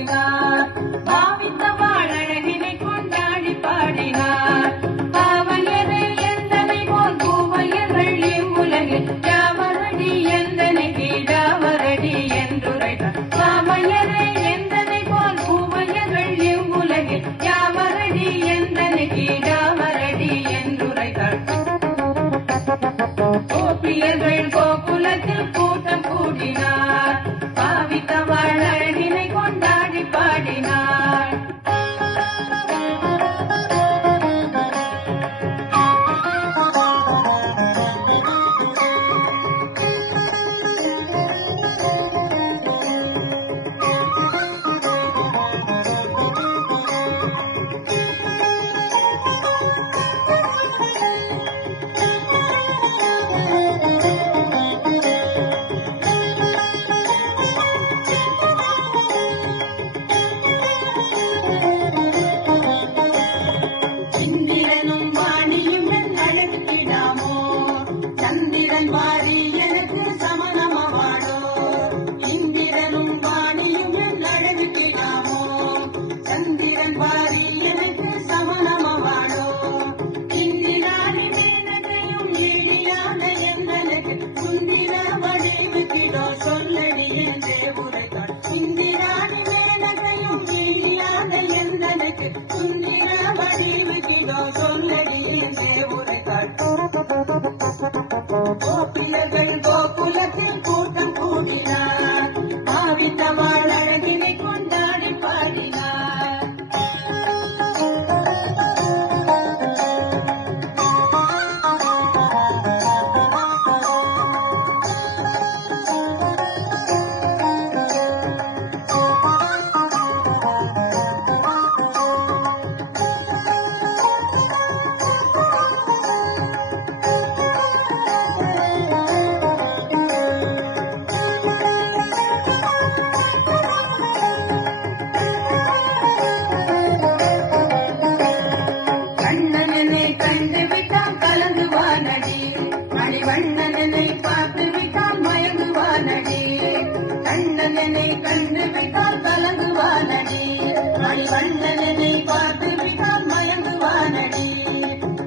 கூடினார். பாவித்த வாழழகினை கொண்டாடி பாடினார். பாவையரே எந்தனை போல் பூவையர்கள் இவ்வுலகில் யாவரடி எந்தனை கீழாவரடி என்றுரைத்தார். பாவையரே எந்தனை போல் பூவையர்கள் இவ்வுலகில் யாவரடி எந்தனை கீழாவரடி என்றுரைத்தார். கோபியர்கள் கோகுலத்தில் கூட்டம் கூடினார். பாவித்த வாழழகினை கொண்டாடி பாடினார். இந்திரனும் வாணியும் அழைத்திடாமோ, சந்திரன் வாரி எனக்கு சமணமாவாடோ. இந்திரனும் வாணியும் அழைத்திடாமோ, சந்திரன் வாரி எனக்கு சமணமாவாடோ. இந்திராணி மேனகையும் ஈடியான எங்களுக்கு சுந்திர வடிவுக்கிடோ சொல்லடி என்றே உரைத்தாள். இந்திராணி மேனகையும் ஈடியான எங்களுக்கு சுந்திர வடிவுக்கிடோ சொல்லடி என்றே உரைத்தாள். கோபியர்கள் கோகுலத்தில் கூட்டம் கூடினார். பாவித்த வாழழகினை கொண்டாடி பாடினார். கண்ணனனை கண்டு விட்டால் கலங்குவானடி, மணிவண்ணனை பார்த்து விட்டால் மயங்குவானடி. கண்ணனனை கண்டு விட்டால் கலங்குவானடி, மணிவண்ணனை பார்த்து விட்டால் மயங்குவானடி.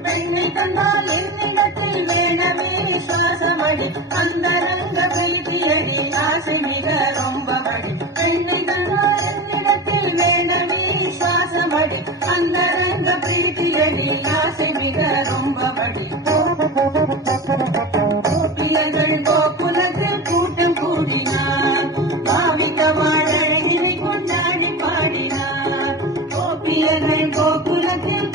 பெண்ணை கண்டால் என்னிடத்தில் வேணவே சுவாசமடி, அந்தரங்க பெருகியடி ஆசை மிக ரொம்ப மடி. பெண்ணை கண்டால் என்னிடத்தில் வேணவே சுவாசமடி, அந்தரங்க பிரீத்தியடி ஆசை மிக ரொம்ப மடி. கோபியர்கள் கோகுலத்தில் கூட்டம் கூடினார். பாவித்த வாழழகினை கொண்டாடி பாடினார். கோபியர்கள் கோகுலத்தில்